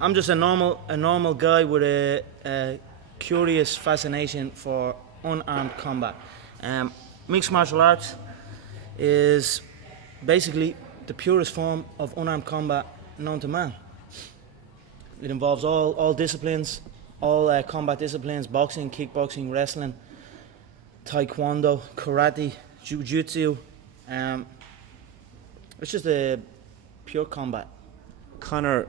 I'm just a normal guy with a curious fascination for unarmed combat. Mixed martial arts is basically the purest form of unarmed combat known to man. It involves all disciplines, all combat disciplines: boxing, kickboxing, wrestling, taekwondo, karate, jiu-jitsu. It's just a pure combat. Conor,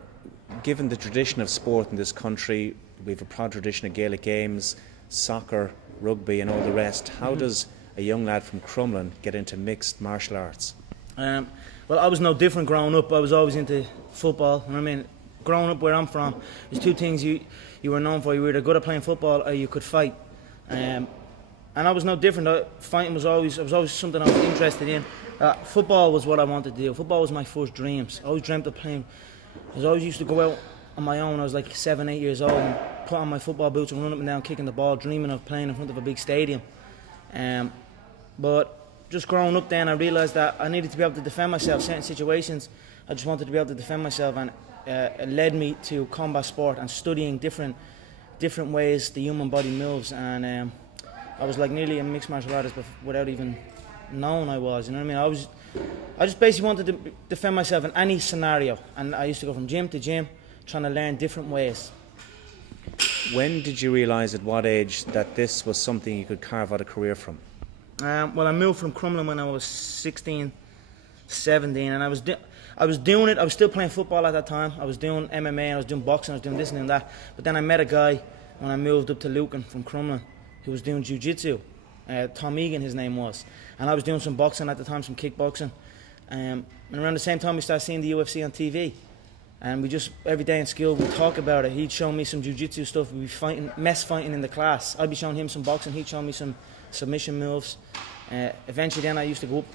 given the tradition of sport in this country, we have a proud tradition of Gaelic games, soccer, rugby and all the rest. How does a young lad from Crumlin get into mixed martial arts? Well, I was no different growing up. I was always into football. And I mean, growing up where I'm from, there's two things you were known for. You were either good at playing football or you could fight. And I was no different. Fighting was always something I was interested in. Football was what I wanted to do. Football was my first dreams. I always dreamt of playing. I always used to go out on my own. I was like 7, 8 years old and put on my football boots and run up and down kicking the ball, dreaming of playing in front of a big stadium. But just growing up then, I realised that I needed to be able to defend myself in certain situations. I just wanted to be able to defend myself, and it led me to combat sport and studying different ways the human body moves. And I was like nearly a mixed martial artist without even knowing I was. You know what I mean? I just basically wanted to defend myself in any scenario, and I used to go from gym to gym, trying to learn different ways. When did you realise, at what age, that this was something you could carve out a career from? Well, I moved from Crumlin when I was 16, 17, and I was doing it. I was still playing football at that time. I was doing MMA, I was doing boxing, I was doing this and that. But then I met a guy when I moved up to Lucan from Crumlin who was doing jiu-jitsu. Tom Egan, his name was. And I was doing some boxing at the time, some kickboxing. And around the same time we started seeing the UFC on TV. And we just, every day in school, we'd talk about it. He'd show me some jiu-jitsu stuff. We'd be mess fighting in the class. I'd be showing him some boxing. He'd show me some submission moves. Eventually then I used to go up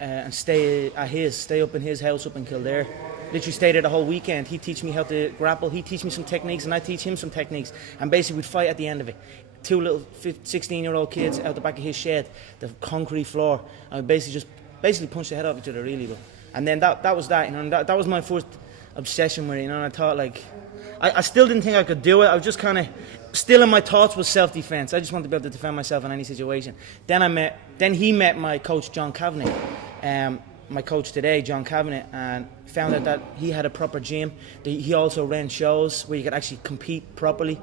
and stay up in his house up in Kildare. Literally stayed there the whole weekend. He'd teach me how to grapple. He'd teach me some techniques and I'd teach him some techniques. And basically we'd fight at the end of it. Two little 16-year-old kids out the back of his shed, the concrete floor. And we basically punched the head off each other, really. And then that was that, you know, and that was my first obsession with it, you know, and I thought, like, I still didn't think I could do it. I was just kind of, still in my thoughts was self-defense. I just wanted to be able to defend myself in any situation. Then he met my coach, John Kavanagh, my coach today, John Kavanagh, and found out that he had a proper gym. He also ran shows where you could actually compete properly.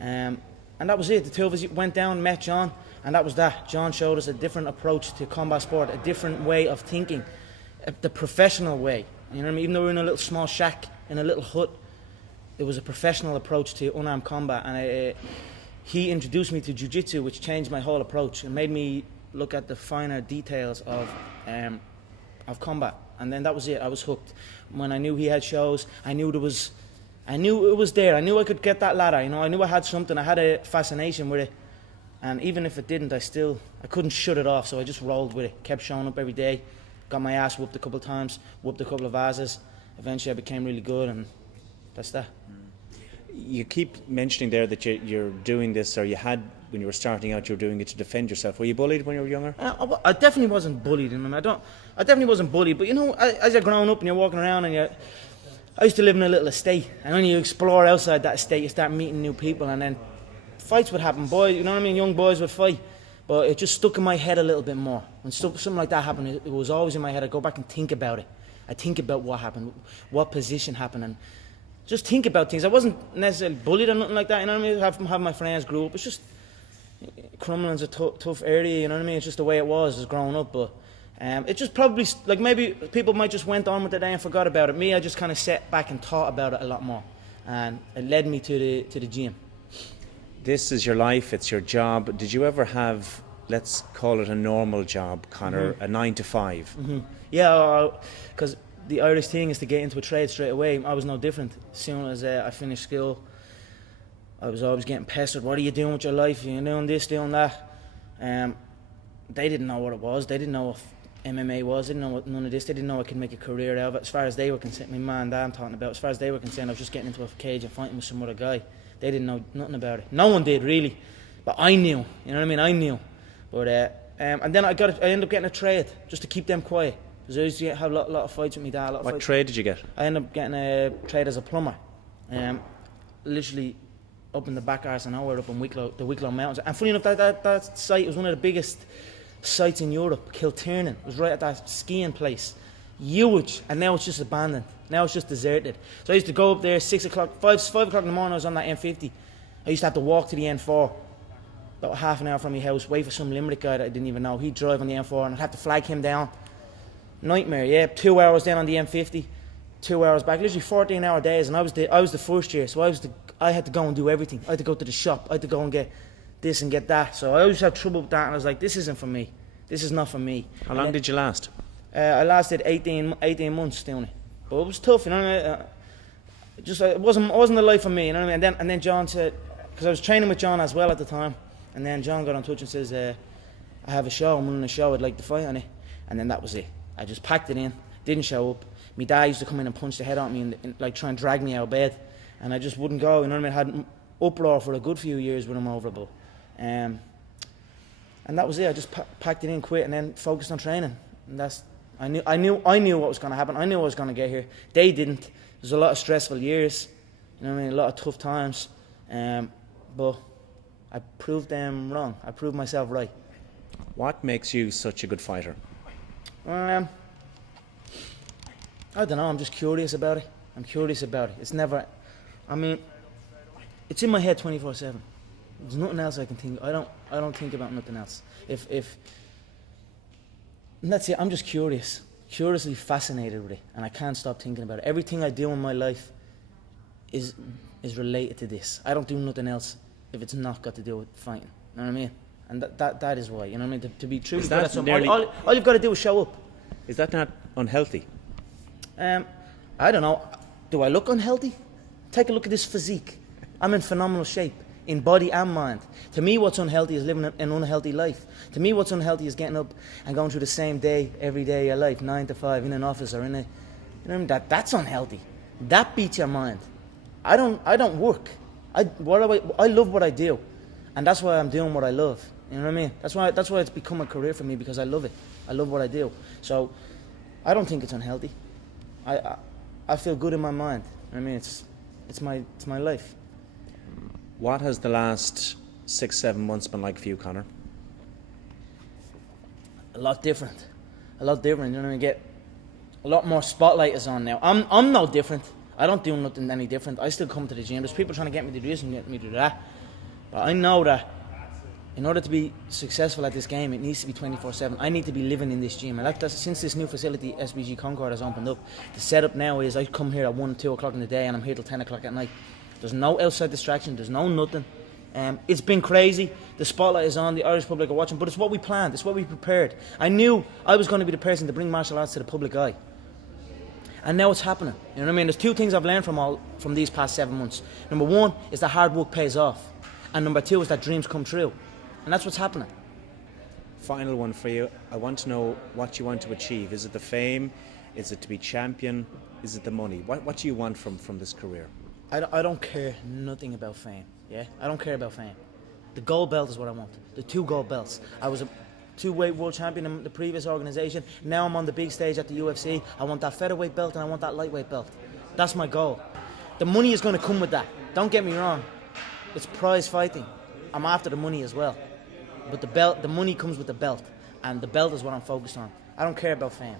And that was it. The two of us went down, met John, and that was that. John showed us a different approach to combat sport, a different way of thinking, the professional way. You know what I mean? Even though we were in a little small shack, in a little hut, it was a professional approach to unarmed combat. And he introduced me to jiu-jitsu, which changed my whole approach and made me look at the finer details of combat. And then that was it. I was hooked. When I knew he had shows, I knew it was there. I knew I could get that ladder. You know, I knew I had something. I had a fascination with it. And even if it didn't, I couldn't shut it off. So I just rolled with it. Kept showing up every day. Got my ass whooped a couple of times. Whooped a couple of asses. Eventually, I became really good, and that's that. You keep mentioning there that you're doing this, or you had, when you were starting out, you were doing it to defend yourself. Were you bullied when you were younger? I definitely wasn't bullied. I mean, I definitely wasn't bullied. But you know, as you're growing up and you're walking around, I used to live in a little estate, and when you explore outside that estate, you start meeting new people, and then fights would happen. Boys, you know what I mean? Young boys would fight. But it just stuck in my head a little bit more. When something like that happened, it was always in my head. I go back and think about it. I think about what happened, what position happened, and just think about things. I wasn't necessarily bullied or nothing like that. You know what I mean? Have my friends grew up. It's just, Crumlin's a tough area. You know what I mean? It's just the way it was as growing up. But it just probably, like, maybe people might just went on with the day and forgot about it. Me, I just kind of sat back and thought about it a lot more, and it led me to the gym. This is your life, it's your job. Did you ever have, let's call it a normal job, Conor, a 9 to 5? Mm-hmm. Yeah, because the Irish thing is to get into a trade straight away. I was no different. As soon as I finished school, I was always getting pestered. What are you doing with your life? You're doing this, doing that. They didn't know what it was. They didn't know what MMA was. They didn't know what none of this. They didn't know I could make a career out of it. As far as they were concerned, my man and dad I'm talking about, as far as they were concerned, I was just getting into a cage and fighting with some other guy. They didn't know nothing about it. No one did, really. But I knew. You know what I mean? I knew. But and then I ended up getting a trade just to keep them quiet. Because I used to have a lot of fights with my dad. What trade did you get? I ended up getting a trade as a plumber. literally up in the back arse of nowhere, up in the Wicklow Mountains. And funny enough, that site was one of the biggest sites in Europe. Kiltiernan, it was right at that skiing place. Huge, and now it's just abandoned. Now it's just deserted. So I used to go up there 6 o'clock, 5 o'clock in the morning. I was on that M50. I used to have to walk to the N4, about half an hour from my house, wait for some Limerick guy that I didn't even know. He'd drive on the M4, and I'd have to flag him down. Nightmare, yeah. 2 hours down on the M50, 2 hours back. Literally 14-hour days, and I was the first year, so I had to go and do everything. I had to go to the shop. I had to go and get this and get that. So I always had trouble with that, and I was like, this isn't for me. This is not for me. How long did you last? I lasted 18 months doing it, but it was tough, you know what I mean? It wasn't the life for me, you know what I mean? And then John said, because I was training with John as well at the time, and then John got in touch and says, I have a show, I'm running a show, I'd like to fight on it. And then that was it. I just packed it in, didn't show up. My dad used to come in and punch the head out of me and like try and drag me out of bed, and I just wouldn't go, you know what I mean? I had uproar for a good few years with him over it, and that was it. I just packed it in, quit, and then focused on training. And I knew what was going to happen. I knew I was going to get here. They didn't. There's a lot of stressful years, you know what I mean? A lot of tough times, but I proved them wrong. I proved myself right. What makes you such a good fighter? I don't know. I'm just curious about it. It's never. I mean, it's in my head 24/7. There's nothing else I can think. I don't think about nothing else. And that's it. I'm just curiously fascinated with it, and I can't stop thinking about it. Everything I do in my life is related to this. I don't do nothing else if it's not got to do with fighting. You know what I mean? And that is why. You know what I mean? To be true, all you've got to do is show up. Is that not unhealthy? I don't know. Do I look unhealthy? Take a look at this physique. I'm in phenomenal shape, in body and mind. To me, what's unhealthy is living an unhealthy life. To me, what's unhealthy is getting up and going through the same day every day of your life, 9 to 5, in an office or in a, you know what I mean? That's unhealthy. That beats your mind. I don't work. I love what I do, and that's why I'm doing what I love. You know what I mean? That's why it's become a career for me, because I love it. I love what I do. So I don't think it's unhealthy. I feel good in my mind. You know what I mean? It's my life. What has the last 6-7 months been like for you, Conor? A lot different. You know what I mean? Get a lot more spotlight is on now. I'm no different. I don't do nothing any different. I still come to the gym. There's people trying to get me to do this and get me to do that. But I know that in order to be successful at this game, it needs to be 24/7. I need to be living in this gym. And that's since this new facility, SBG Concord, has opened up. The setup now is I come here at 1, 2 o'clock in the day, and I'm here till 10 o'clock at night. There's no outside distraction. There's no nothing. It's been crazy. The spotlight is on. The Irish public are watching. But it's what we planned. It's what we prepared. I knew I was going to be the person to bring martial arts to the public eye. And now it's happening. You know what I mean? There's two things I've learned from these past 7 months. Number one is that hard work pays off. And number two is that dreams come true. And that's what's happening. Final one for you. I want to know what you want to achieve. Is it the fame? Is it to be champion? Is it the money? What do you want from this career? I don't care nothing about fame. Yeah, I don't care about fame. The gold belt is what I want. The 2 gold belts. I was a 2-weight world champion in the previous organisation. Now I'm on the big stage at the UFC. I want that featherweight belt and I want that lightweight belt. That's my goal. The money is going to come with that. Don't get me wrong. It's prize fighting. I'm after the money as well. But the money comes with the belt. And the belt is what I'm focused on. I don't care about fame.